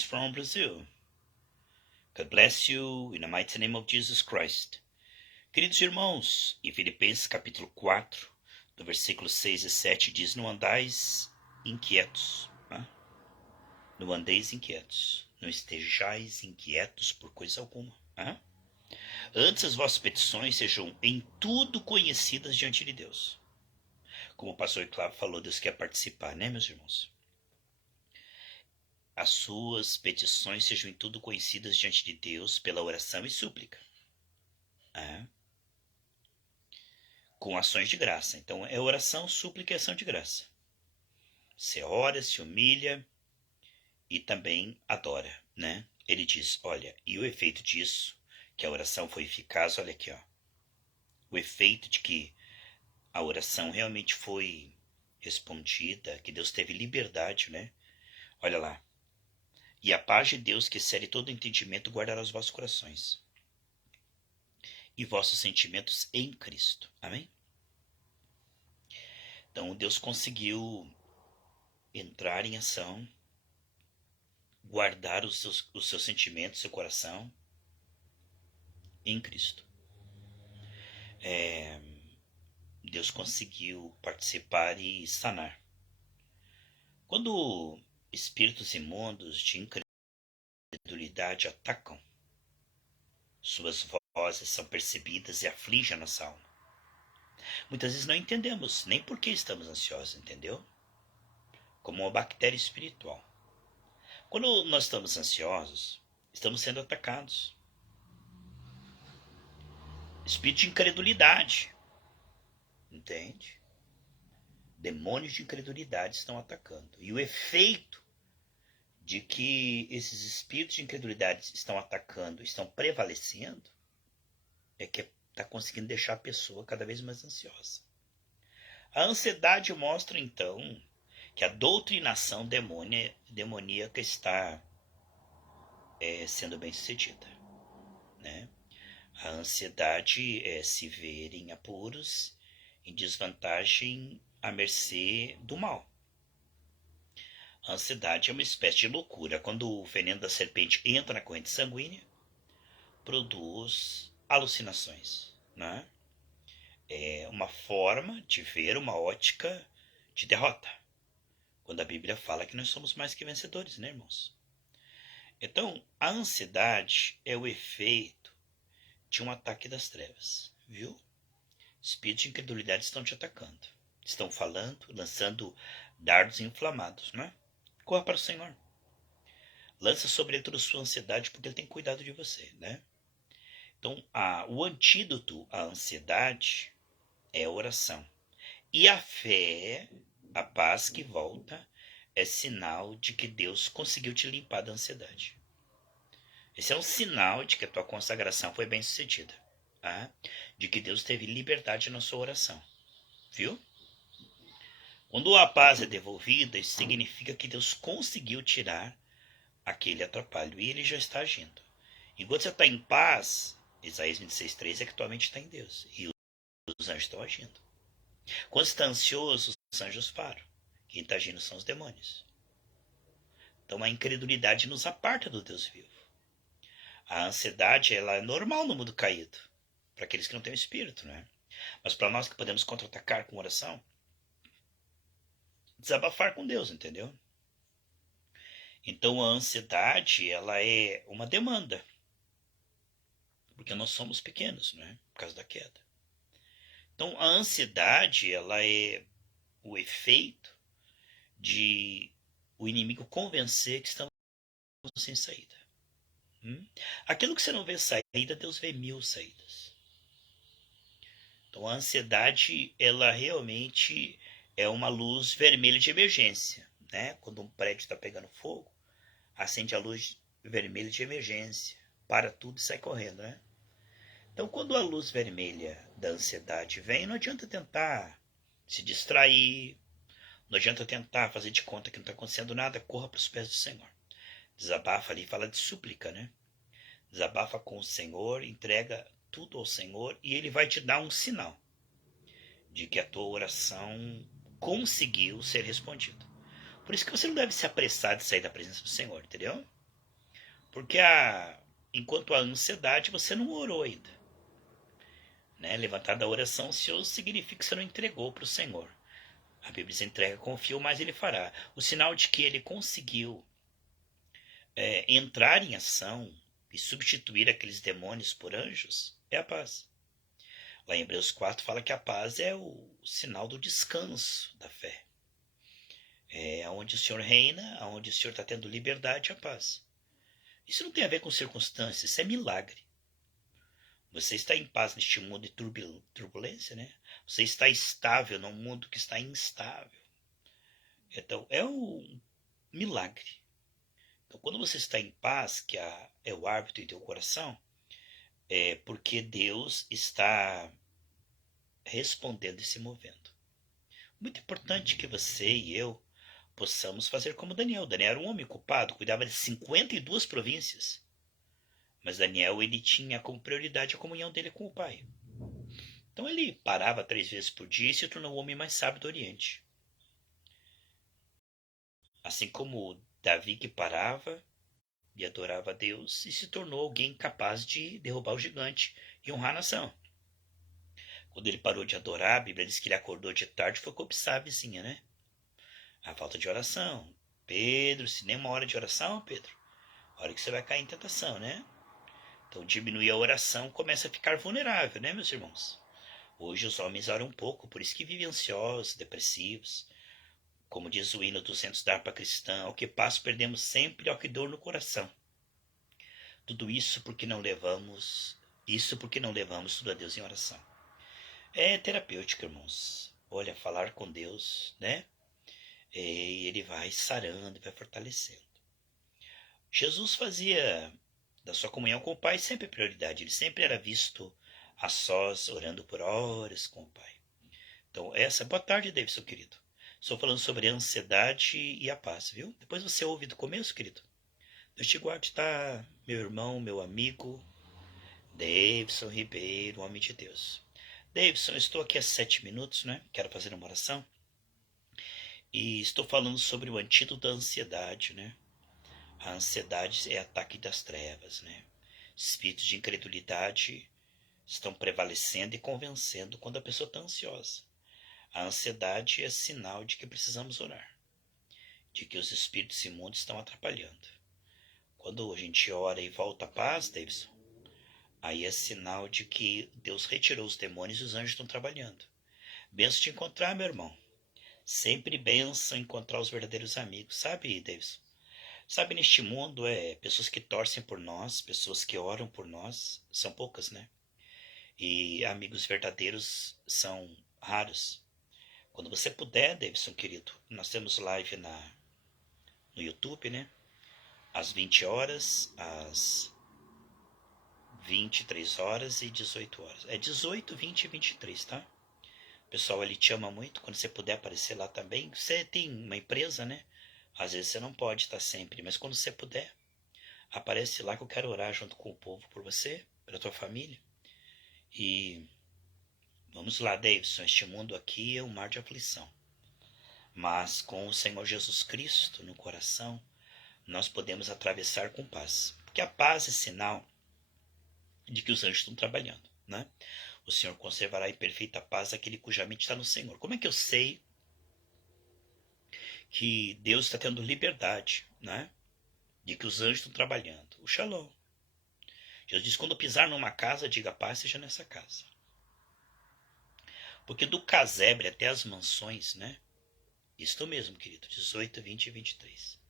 from Brazil. God bless you in the mighty name of Jesus Christ. Queridos irmãos, em Filipenses capítulo 4, do versículo 6 e 7, diz: Não andais inquietos, né? Não andeis inquietos, não estejais inquietos por coisa alguma. Né? Antes as vossas petições sejam em tudo conhecidas diante de Deus. Como o pastor Cláudio falou, Deus quer participar, né, meus irmãos? As suas petições sejam em tudo conhecidas diante de Deus pela oração e súplica. Com ações de graça. Então é oração, súplica e ação de graça. Você ora, se humilha e também adora, né? Ele diz, olha, e o efeito disso, que a oração foi eficaz, olha aqui, ó. O efeito de que a oração realmente foi respondida, que Deus teve liberdade, né? Olha lá. E a paz de Deus, que excede todo entendimento, guardará os vossos corações e vossos sentimentos em Cristo. Amém? Então Deus conseguiu entrar em ação, guardar os seus sentimentos, seu coração em Cristo. Deus conseguiu participar e sanar. Quando espíritos imundos de incredulidade atacam, suas vozes são percebidas e afligem a nossa alma. Muitas vezes não entendemos nem por que estamos ansiosos, entendeu? Como uma bactéria espiritual. Quando nós estamos ansiosos, estamos sendo atacados. Espírito de incredulidade. Entende? Demônios de incredulidade estão atacando. E o efeito de que esses espíritos de incredulidade estão atacando, estão prevalecendo, é que está conseguindo deixar a pessoa cada vez mais ansiosa. A ansiedade mostra, então, que a doutrinação demoníaca está sendo bem sucedida. Né? A ansiedade é se ver em apuros, em desvantagem, à mercê do mal. A ansiedade é uma espécie de loucura. Quando o veneno da serpente entra na corrente sanguínea, produz alucinações. Né? É uma forma de ver uma ótica de derrota. Quando a Bíblia fala que nós somos mais que vencedores, né, irmãos? Então, a ansiedade é o efeito de um ataque das trevas, viu? Espíritos de incredulidade estão te atacando. Estão falando, lançando dardos inflamados, não é? Corra para o Senhor. Lança sobre ele toda a sua ansiedade, porque ele tem cuidado de você, né? Então, o antídoto à ansiedade é a oração. E a fé, a paz que volta, é sinal de que Deus conseguiu te limpar da ansiedade. Esse é um sinal de que a tua consagração foi bem sucedida. Tá? De que Deus teve liberdade na sua oração. Viu? Quando a paz é devolvida, isso significa que Deus conseguiu tirar aquele atrapalho. E ele já está agindo. Enquanto você está em paz, Isaías 26:3 é que tua mente está em Deus. E os anjos estão agindo. Quando você está ansioso, os anjos param. Quem está agindo são os demônios. Então a incredulidade nos aparta do Deus vivo. A ansiedade ela é normal no mundo caído. Para aqueles que não têm o espírito, né? Mas para nós que podemos contra-atacar com oração, desabafar com Deus, entendeu? Então a ansiedade ela é uma demanda. Porque nós somos pequenos, né? Por causa da queda. Então a ansiedade ela é o efeito de o inimigo convencer que estamos sem saída. Aquilo que você não vê saída, Deus vê 1000 saídas. Então a ansiedade, ela realmente é uma luz vermelha de emergência. Né? Quando um prédio está pegando fogo, acende a luz vermelha de emergência. Para tudo e sai correndo. Né? Então quando a luz vermelha da ansiedade vem, não adianta tentar se distrair, não adianta tentar fazer de conta que não está acontecendo nada, corra para os pés do Senhor. Desabafa ali, fala de súplica, né? Desabafa com o Senhor, entrega tudo ao Senhor e Ele vai te dar um sinal de que a tua oração conseguiu ser respondida. Por isso que você não deve se apressar de sair da presença do Senhor, entendeu? Porque enquanto a ansiedade, você não orou ainda. Né? Levantar da oração ansioso significa que você não entregou para o Senhor. A Bíblia se entrega, confia, mas ele fará. O sinal de que ele conseguiu entrar em ação e substituir aqueles demônios por anjos é a paz. Lá em Hebreus 4 fala que a paz é o sinal do descanso da fé. É onde o Senhor reina, onde o Senhor está tendo liberdade, a paz. Isso não tem a ver com circunstâncias, isso é milagre. Você está em paz neste mundo de turbulência, né? Você está estável num mundo que está instável. Então, é um milagre. Então, quando você está em paz, que é o árbitro em teu coração, é porque Deus está respondendo e se movendo. Muito importante que você e eu possamos fazer como Daniel. Daniel era um homem culpado, cuidava de 52 províncias. Mas Daniel, ele tinha como prioridade a comunhão dele com o Pai. Então ele parava 3 vezes por dia e se tornou o homem mais sábio do Oriente. Assim como Davi, que parava e adorava a Deus e se tornou alguém capaz de derrubar o gigante e honrar a nação. Quando ele parou de adorar, a Bíblia diz que ele acordou de tarde e foi cobiçar a vizinha, né? A falta de oração. Pedro, se nem uma hora de oração, Pedro, a hora que você vai cair em tentação, né? Então diminuir a oração, começa a ficar vulnerável, né, meus irmãos? Hoje os homens oram um pouco, por isso que vivem ansiosos, depressivos. Como diz o hino 200 da harpa cristã, ao que passo perdemos sempre, ao que dor no coração. Tudo isso porque não levamos tudo a Deus em oração. É terapêutico, irmãos. Olha, falar com Deus, né? E ele vai sarando, vai fortalecendo. Jesus fazia da sua comunhão com o Pai sempre prioridade. Ele sempre era visto a sós, orando por horas com o Pai. Então, boa tarde, Davidson, querido. Estou falando sobre a ansiedade e a paz, viu? Depois você ouve do começo, querido. Deus te guarde, tá? Meu irmão, meu amigo, Davidson Ribeiro, homem de Deus. Davidson, estou aqui há 7 minutos, né? Quero fazer uma oração. E estou falando sobre o antídoto da ansiedade, né? A ansiedade é ataque das trevas, né? Espíritos de incredulidade estão prevalecendo e convencendo quando a pessoa está ansiosa. A ansiedade é sinal de que precisamos orar, de que os espíritos imundos estão atrapalhando. Quando a gente ora e volta a paz, Davidson, aí é sinal de que Deus retirou os demônios e os anjos estão trabalhando. Benção te encontrar, meu irmão. Sempre benção encontrar os verdadeiros amigos, sabe, Davidson? Sabe, neste mundo, pessoas que torcem por nós, pessoas que oram por nós, são poucas, né? E amigos verdadeiros são raros. Quando você puder, Davidson, querido, nós temos live no YouTube, né? Às 20 horas, às 23 horas e 18 horas. É 18, 20 e 23, tá? O pessoal ali te ama muito. Quando você puder aparecer lá também. Você tem uma empresa, né? Às vezes você não pode estar sempre, mas quando você puder, aparece lá que eu quero orar junto com o povo por você, pela tua família. E vamos lá, Davidson. Este mundo aqui é um mar de aflição. Mas com o Senhor Jesus Cristo no coração, nós podemos atravessar com paz. Porque a paz é sinal de que os anjos estão trabalhando, né? O Senhor conservará em perfeita paz aquele cuja mente está no Senhor. Como é que eu sei que Deus está tendo liberdade, né? De que os anjos estão trabalhando? O Shalom. Jesus diz, quando pisar numa casa, diga paz seja nessa casa. Porque do casebre até as mansões, né? Isto mesmo, querido, 18, 20 e 23.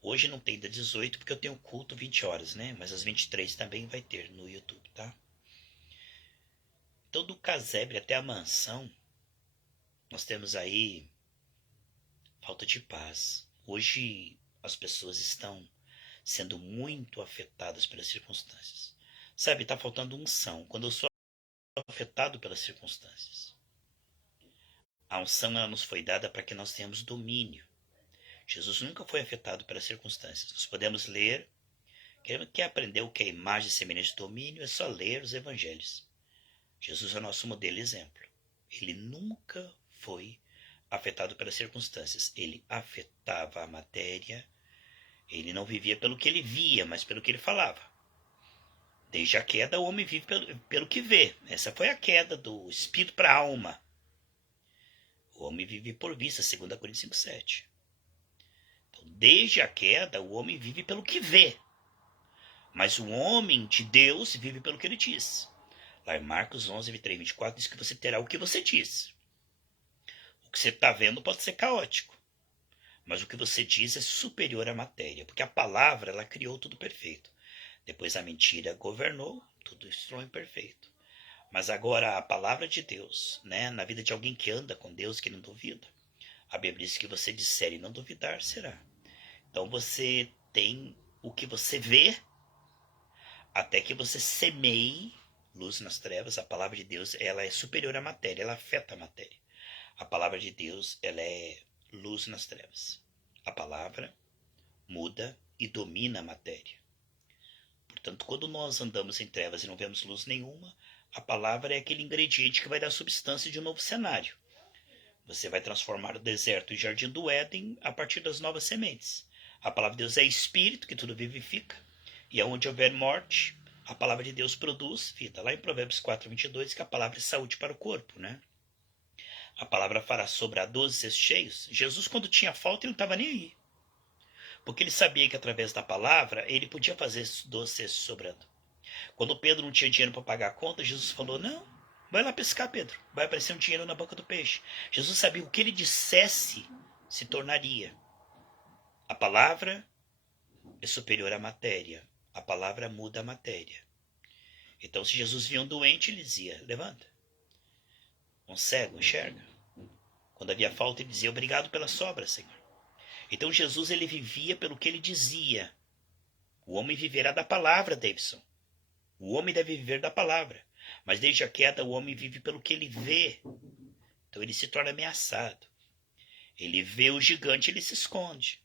Hoje não tem da 18 porque eu tenho culto 20 horas, né? Mas às 23 também vai ter no YouTube, tá? Então, do casebre até a mansão, nós temos aí falta de paz. Hoje as pessoas estão sendo muito afetadas pelas circunstâncias. Sabe, está faltando unção. Quando eu sou afetado pelas circunstâncias, a unção ela nos foi dada para que nós tenhamos domínio. Jesus nunca foi afetado pelas circunstâncias. Nós podemos ler, quer aprender o que é imagem e semelhança de domínio, é só ler os evangelhos. Jesus é o nosso modelo e exemplo. Ele nunca foi afetado pelas circunstâncias. Ele afetava a matéria, Ele não vivia pelo que ele via, mas pelo que ele falava. Desde a queda, o homem vive pelo que vê. Essa foi a queda do espírito para a alma. O homem vive por vista, 2 Coríntios 5,7. Então, desde a queda, o homem vive pelo que vê. Mas o homem de Deus vive pelo que ele diz. Lá em Marcos 11, 23, 24, diz que você terá o que você diz. O que você está vendo pode ser caótico. Mas o que você diz é superior à matéria. Porque a palavra, ela criou tudo perfeito. Depois a mentira governou, tudo estou imperfeito. Mas agora a palavra de Deus, né, na vida de alguém que anda com Deus, que não duvida, a Bíblia diz que você disser e não duvidar, será. Então você tem o que você vê, até que você semeie luz nas trevas. A palavra de Deus, ela é superior à matéria, ela afeta a matéria. A palavra de Deus, ela é luz nas trevas. A palavra muda e domina a matéria. Portanto, quando nós andamos em trevas e não vemos luz nenhuma, a palavra é aquele ingrediente que vai dar substância de um novo cenário. Você vai transformar o deserto em jardim do Éden a partir das novas sementes. A palavra de Deus é espírito, que tudo vivifica. E aonde houver morte, a palavra de Deus produz vida. Lá em Provérbios 4:22, que a palavra é saúde para o corpo, né? A palavra fará sobrar 12 cestos cheios. Jesus, quando tinha falta, ele não estava nem aí. Porque ele sabia que através da palavra, ele podia fazer 12 cestos sobrando. Quando Pedro não tinha dinheiro para pagar a conta, Jesus falou, não, vai lá pescar, Pedro. Vai aparecer um dinheiro na boca do peixe. Jesus sabia que o que ele dissesse se tornaria. A palavra é superior à matéria. A palavra muda a matéria. Então, se Jesus via um doente, ele dizia, levanta. Um cego enxerga. Quando havia falta, ele dizia, obrigado pela sobra, Senhor. Então, Jesus, ele vivia pelo que ele dizia. O homem viverá da palavra, Davidson. O homem deve viver da palavra. Mas desde a queda, o homem vive pelo que ele vê. Então, ele se torna ameaçado. Ele vê o gigante, ele se esconde.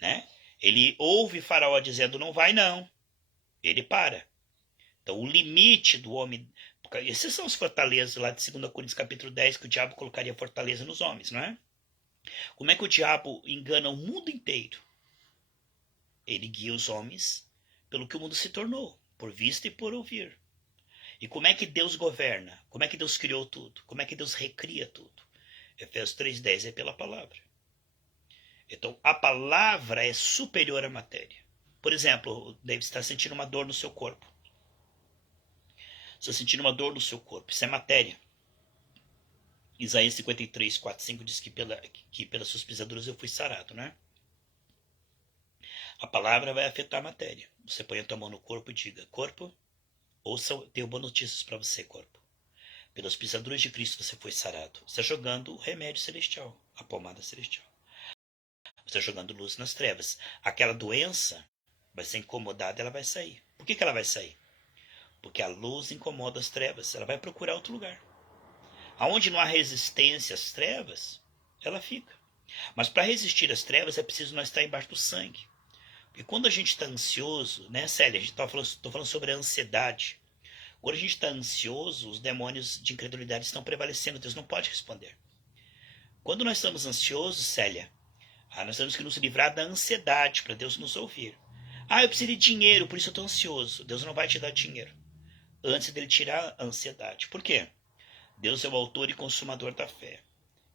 Né? Ele ouve Faraó dizendo, não vai não. Ele para. Então, o limite do homem... Esses são os fortalezas lá de 2 Coríntios capítulo 10, que o diabo colocaria fortaleza nos homens, não é? Como é que o diabo engana o mundo inteiro? Ele guia os homens pelo que o mundo se tornou, por vista e por ouvir. E como é que Deus governa? Como é que Deus criou tudo? Como é que Deus recria tudo? Efésios 3:10 é pela palavra. Então, a palavra é superior à matéria. Por exemplo, David está sentindo uma dor no seu corpo. Você está sentindo uma dor no seu corpo. Isso é matéria. Isaías 53, 4, 5 diz que pelas suas pisaduras eu fui sarado, né? A palavra vai afetar a matéria. Você põe a tua mão no corpo e diga, corpo, ouça, tenho boas notícias para você, corpo. Pelas pisaduras de Cristo você foi sarado. Você está jogando o remédio celestial, a pomada celestial. Você está jogando luz nas trevas. Aquela doença vai ser incomodada, ela vai sair. Por que ela vai sair? Porque a luz incomoda as trevas. Ela vai procurar outro lugar. Aonde não há resistência às trevas, ela fica. Mas para resistir às trevas é preciso nós estar embaixo do sangue. Porque quando a gente está ansioso, né, Célia? Estou falando sobre a ansiedade. Quando a gente está ansioso, os demônios de incredulidade estão prevalecendo. Deus não pode responder. Quando nós estamos ansiosos, Célia, nós temos que nos livrar da ansiedade para Deus nos ouvir. Eu preciso de dinheiro, por isso eu estou ansioso. Deus não vai te dar dinheiro antes dele tirar a ansiedade. Por quê? Deus é o autor e consumador da fé.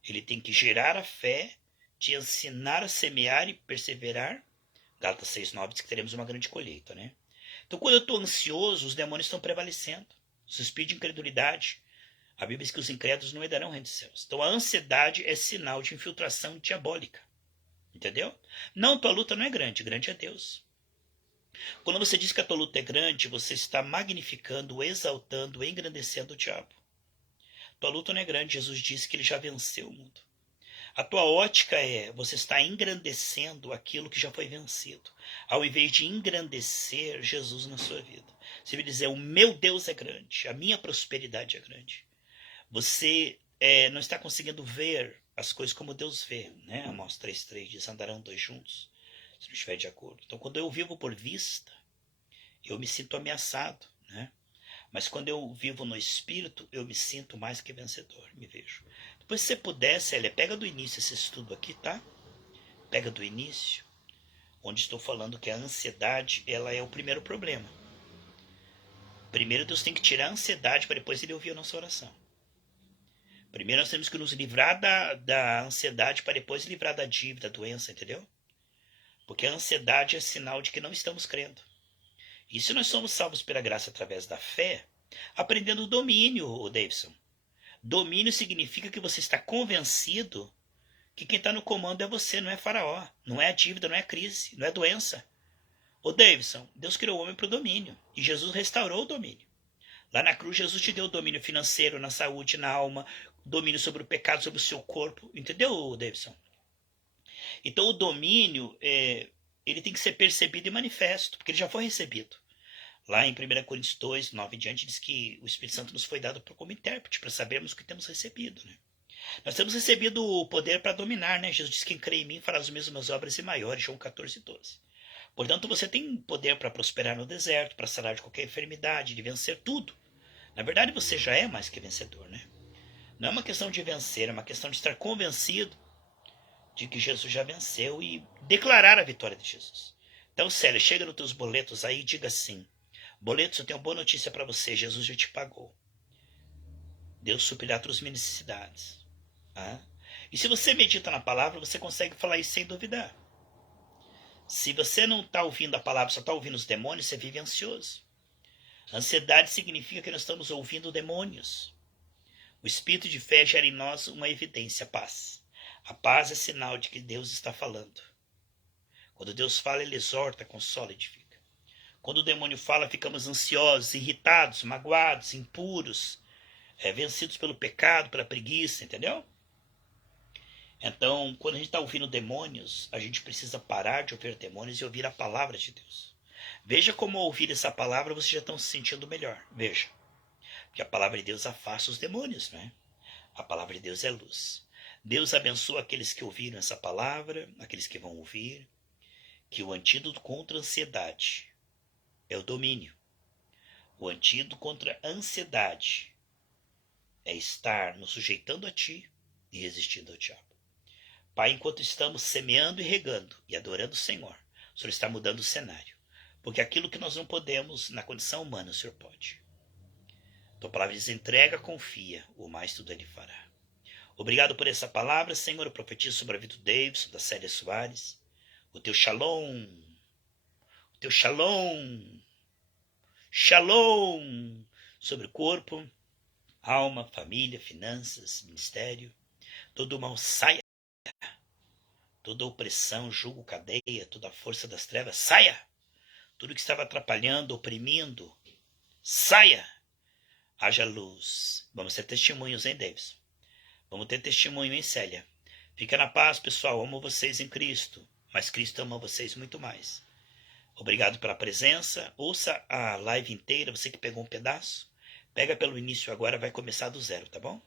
Ele tem que gerar a fé, te ensinar a semear e perseverar. Gálatas 6:9 diz que teremos uma grande colheita, né? Então, quando eu estou ansioso, os demônios estão prevalecendo. Os espíritos de incredulidade. A Bíblia diz que os incrédulos não herdarão o reino dos céus. Então, a ansiedade é sinal de infiltração diabólica. Entendeu? Não, tua luta não é grande. Grande é Deus. Quando você diz que a tua luta é grande, você está magnificando, exaltando, engrandecendo o diabo. Tua luta não é grande. Jesus disse que ele já venceu o mundo. A tua ótica é, você está engrandecendo aquilo que já foi vencido. Ao invés de engrandecer Jesus na sua vida. Você vai dizer, o meu Deus é grande, a minha prosperidade é grande. Você não está conseguindo ver as coisas como Deus vê. Né? Amós 3:3 diz, andarão dois juntos, se não estiver de acordo. Então, quando eu vivo por vista, eu me sinto ameaçado. Né? Mas quando eu vivo no Espírito, eu me sinto mais que vencedor, me vejo. Depois, se você puder, Célia, pega do início esse estudo aqui, tá? Pega do início. onde estou falando que a ansiedade ela é o primeiro problema. Primeiro Deus tem que tirar a ansiedade para depois ele ouvir a nossa oração. Primeiro nós temos que nos livrar da ansiedade para depois livrar da dívida, da doença, entendeu? Porque a ansiedade é sinal de que não estamos crendo. E se nós somos salvos pela graça através da fé, aprendendo o domínio, Davidson. Domínio significa que você está convencido que quem está no comando é você, não é Faraó. Não é a dívida, não é a crise, não é a doença. Ô Davidson, Deus criou o homem para o domínio. E Jesus restaurou o domínio. Lá na cruz, Jesus te deu o domínio financeiro, na saúde, na alma, domínio sobre o pecado, sobre o seu corpo. Entendeu, Davidson? Então o domínio, ele tem que ser percebido e manifesto, porque ele já foi recebido. Lá em 1 Coríntios 2, 9 em diante, diz que o Espírito Santo nos foi dado como intérprete, para sabermos o que temos recebido. Né? Nós temos recebido o poder para dominar. Né? Jesus disse que quem crê em mim fará as mesmas obras e maiores, João 14, 12. Portanto, você tem poder para prosperar no deserto, para sarar de qualquer enfermidade, de vencer tudo. Na verdade, você já é mais que vencedor. Né? Não é uma questão de vencer, é uma questão de estar convencido de que Jesus já venceu e declarar a vitória de Jesus. Então, Célia, chega nos teus boletos aí e diga assim: boletos, eu tenho uma boa notícia para você, Jesus já te pagou. Deus suprirá todas as minhas necessidades. E se você medita na palavra, você consegue falar isso sem duvidar. Se você não está ouvindo a palavra, só está ouvindo os demônios, você vive ansioso. Ansiedade significa que nós estamos ouvindo demônios. O espírito de fé gera em nós uma evidência, a paz. A paz é sinal de que Deus está falando. Quando Deus fala, ele exorta, consola e edifica. Quando o demônio fala, ficamos ansiosos, irritados, magoados, impuros, vencidos pelo pecado, pela preguiça, entendeu? Então, quando a gente está ouvindo demônios, a gente precisa parar de ouvir demônios e ouvir a palavra de Deus. Veja como ao ouvir essa palavra vocês já estão se sentindo melhor. Veja. Porque a palavra de Deus afasta os demônios, não é? A palavra de Deus é luz. Deus abençoa aqueles que ouviram essa palavra, aqueles que vão ouvir, que o antídoto contra a ansiedade é o domínio. O antídoto contra a ansiedade é estar nos sujeitando a ti e resistindo ao diabo. Pai, enquanto estamos semeando e regando e adorando o Senhor está mudando o cenário. Porque aquilo que nós não podemos na condição humana, o Senhor pode. Tua palavra diz: entrega, confia, o mais tudo ele fará. Obrigado por essa palavra, Senhor. Eu profetizo sobre a vida do Davidson, da Célia Soares. O teu shalom, shalom sobre o corpo, alma, família, finanças, ministério. Todo mal saia. Toda opressão, jugo, cadeia, toda a força das trevas, saia. Tudo que estava atrapalhando, oprimindo, saia. Haja luz. Vamos ter testemunhos, hein, Davidson? Vamos ter testemunho, hein, Célia? Fica na paz, pessoal. Amo vocês em Cristo. Mas Cristo ama vocês muito mais. Obrigado pela presença. Ouça a live inteira. Você que pegou um pedaço, pega pelo início agora, vai começar do zero, tá bom?